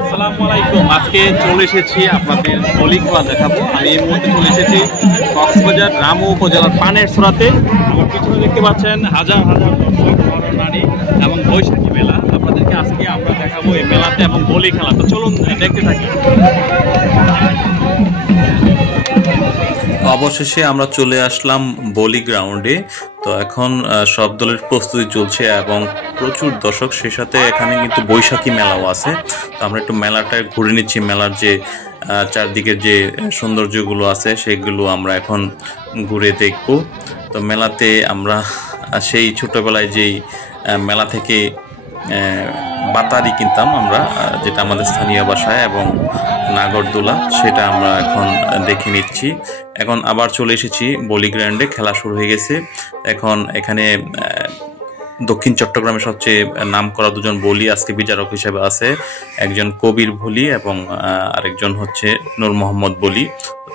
আসসালামু আলাইকুম। আজকে চলে এসেছি আপনাদের বলি খেলা দেখাবো। আমি এই মুহূর্তে চলে এসেছি কক্সবাজার রামু উপজেলার পানেরছড়াতে। আমার পিছনে দেখতে পাচ্ছেন হাজার হাজার দর্শক, নর নারী এবং বৈশাখী মেলা। আপনাদেরকে আজকে আমরা দেখাবো এই মেলাতে এবং বলি খেলা। তো চলুন দেখতে থাকি। অবশেষে আমরা চলে আসলাম বলি গ্রাউন্ডে। তো এখন সব দলের প্রস্তুতি চলছে এবং প্রচুর দর্শক, সে সাথে এখানে কিন্তু বৈশাখী মেলাও আছে। তো আমরা একটু মেলাটা ঘুরে নিচ্ছি। মেলার যে চারদিকের যে সৌন্দর্যগুলো আছে সেগুলো আমরা এখন ঘুরে দেখব। তো মেলাতে আমরা সেই ছোটোবেলায় যেই মেলা থেকে বাতারি কিনতাম আমরা, যেটা আমাদের স্থানীয় ভাষায়, এবং নাগরদোলা, সেটা আমরা এখন দেখে নিচ্ছি। এখন আবার চলে এসেছি বলি গ্রাউন্ডে। খেলা শুরু হয়ে গেছে। এখন এখানে দক্ষিণ চট্টগ্রামের সবচেয়ে নামকরা দুজন বলি আজকে বিচারক হিসেবে আছে। একজন কবির বলি এবং আরেকজন হচ্ছে নূর মোহাম্মদ বলি।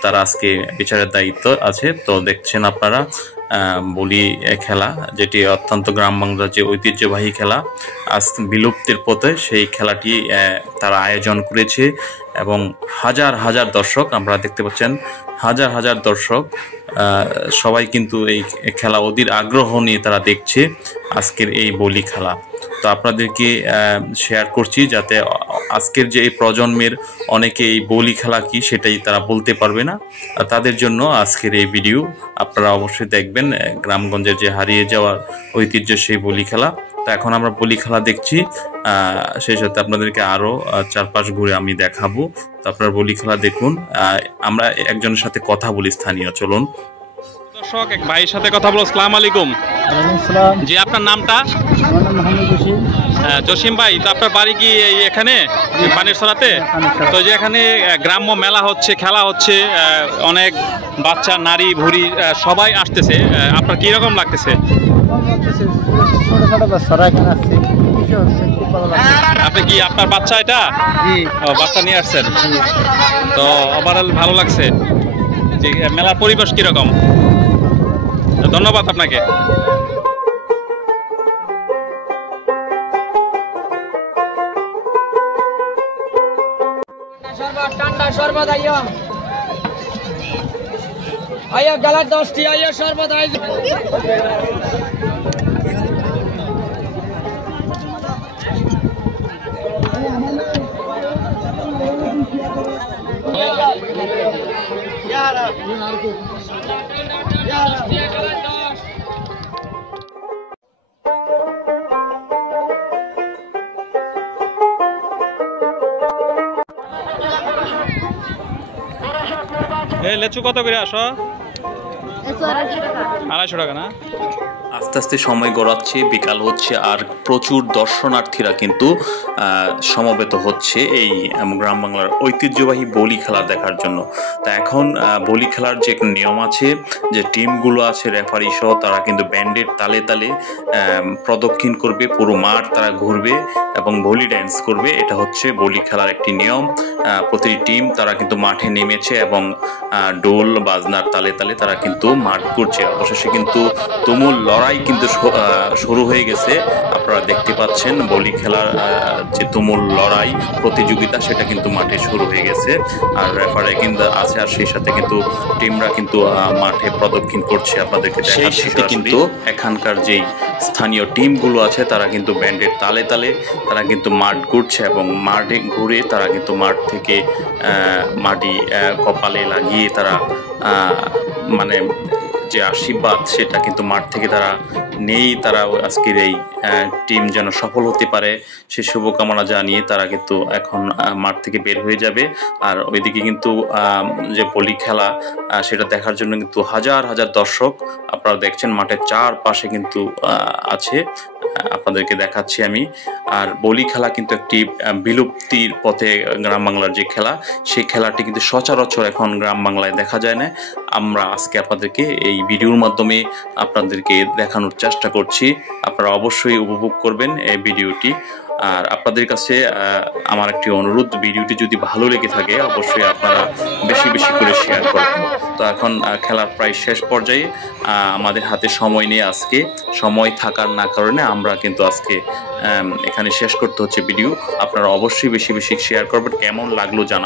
তারা আজকে বিচারের দায়িত্ব আছে। তো দেখছেন আপনারা বলি খেলা, যেটি অত্যন্ত গ্রাম বাংলার যে ঐতিহ্যবাহী খেলা, আজ বিলুপ্তির পথে, সেই খেলাটি তারা আয়োজন করেছে এবং হাজার হাজার দর্শক আমরা দেখতে পাচ্ছেন। হাজার হাজার দর্শক সবাই কিন্তু এই খেলা অধীর আগ্রহ নিয়ে তারা দেখছে আজকের এই বলি খেলা। তো আপনাদেরকে শেয়ার করছি, যাতে আজকের যে এই প্রজন্মের অনেকে এই বলি খেলা কি সেটাই তারা বলতে পারবে না। তাদের জন্য আজকের এই ভিডিও আপনারা অবশ্যই দেখবেন। গ্রামগঞ্জের যে হারিয়ে যাওয়ার ঐতিহ্য সেই বলি খেলা। তো এখন আমরা বলি খেলা দেখছি, সেই সাথে আপনাদেরকে আরও চারপাশ ঘুরে আমি দেখাবো। তো আপনারা বলি খেলা দেখুন। আমরা একজনের সাথে কথা বলি স্থানীয়। চলুন দর্শক, এক ভাইয়ের সাথে কথা বলো। আসসালামু আলাইকুম। জি, আপনার নামটা? জসিম ভাই। তো আপনার বাড়ি কি এখানে পানেরছড়াতে? তো যে এখানে গ্রাম্য মেলা হচ্ছে, খেলা হচ্ছে, অনেক বাচ্চা, নারী, ভুড়ি সবাই আসতেছে, আপনার কি রকম লাগতেছে? আপনি কি, আপনার বাচ্চা এটা? বাচ্চা নিয়ে আসছেন? তো ওভারঅল ভালো লাগছে? যে মেলার পরিবেশ কিরকম? ধন্যবাদ আপনাকে। ঠান্ডা শরবত আইও, আইও গালার 10টি আইও শরবত আই। লেচু কত করে আসো? 250 টাকা না? আস্তে আস্তে সময় গড়াচ্ছে, বিকাল হচ্ছে, আর প্রচুর দর্শনার্থীরা কিন্তু সমবেত হচ্ছে এই গ্রাম বাংলার ঐতিহ্যবাহী বলি খেলা দেখার জন্য। তা এখন বলি খেলার যে নিয়ম আছে, যে টিমগুলো আছে রেফারি সহ, তারা কিন্তু ব্যান্ডের তালে তালে প্রদক্ষিণ করবে, পুরো মাঠ তারা ঘুরবে এবং বলি ড্যান্স করবে। এটা হচ্ছে বলি খেলার একটি নিয়ম। প্রতিটি টিম তারা কিন্তু মাঠে নেমেছে এবং ডোল বাজনার তালে তালে তারা কিন্তু মাঠ ঘুরছে। অবশেষে কিন্তু তুমুল লড়াই কিন্তু শুরু হয়ে গেছে। আপনারা দেখতে পাচ্ছেন বলি খেলার যে তুমুল লড়াই প্রতিযোগিতা, সেটা কিন্তু মাঠে শুরু হয়ে গেছে। আর রেফারি কিন্তু আছে, আর সেই সাথে কিন্তু টিমরা কিন্তু মাঠে প্রদক্ষিণ করছে। আপনাদেরকে সেই সাথে কিন্তু এখানকার যেই স্থানীয় টিমগুলো আছে তারা কিন্তু ব্যান্ডের তালে তালে তারা কিন্তু মাঠ ঘুরছে এবং মাঠে ঘুরে তারা কিন্তু মাঠ থেকে মাটি কপালে লাগিয়ে তারা মানে যে আশীর্বাদ, সেটা কিন্তু মাঠ থেকে তারা নেই। তারা আজকের এই টিম যেন সফল হতে পারে সে শুভকামনা জানিয়ে তারা কিন্তু এখন মাঠ থেকে বের হয়ে যাবে। আর ওইদিকে কিন্তু যে বলি খেলা সেটা দেখার জন্য কিন্তু হাজার হাজার দর্শক আপনারা দেখছেন মাঠের চারপাশে কিন্তু আছে। আপনাদেরকে দেখাচ্ছি আমি। আর বলি খেলা কিন্তু একটি বিলুপ্তির পথে গ্রাম বাংলার যে খেলা, সেই খেলাটি কিন্তু সচরাচর এখন গ্রাম বাংলায় দেখা যায় না। আমরা আজকে আপনাদেরকে এই ভিডিওর মাধ্যমে আপনাদেরকে দেখানোর চেষ্টা করছি। আপনারা অবশ্যই উপভোগ করবেন এই ভিডিওটি। আর আপনাদের কাছে আমার একটি অনুরোধ, ভিডিওটি যদি ভালো লেগে থাকে অবশ্যই আপনারা বেশি বেশি করে শেয়ার করবেন। তো এখন খেলার প্রায় শেষ পর্যায়ে, আমাদের হাতে সময় নেই আজকে, সময় থাকার না কারণে আমরা কিন্তু আজকে এখানে শেষ করতে হচ্ছে ভিডিও। আপনারা অবশ্যই বেশি বেশি শেয়ার করবেন। কেমন লাগলো জানা।